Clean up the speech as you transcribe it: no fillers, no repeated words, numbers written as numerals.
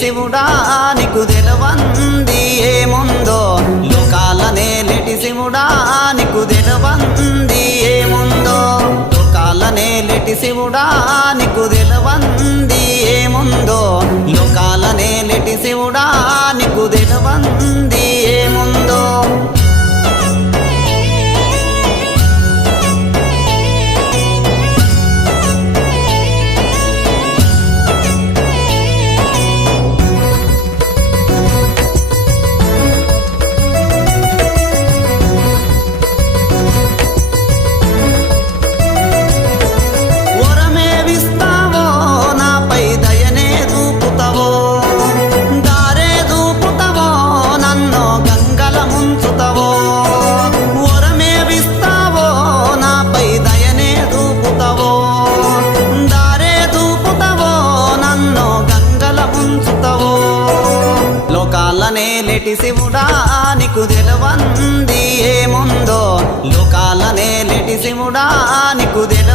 శివుడా నీకు తెలవంది ఏముందో లోకాలనే లేటి శివుడా నీకు తెలవంది ఏముందో లోకాలనే లేటి శివుడా నీకు తెలవంది ఏముందో లోకాలనే లేటి శివుడా నీకు తెలవంది ఏముందో లోకాలనే లేటి శివుడా నీకు తెలవంది ఏముందో లోకాలనే లేటి శివుడా నీకు తెల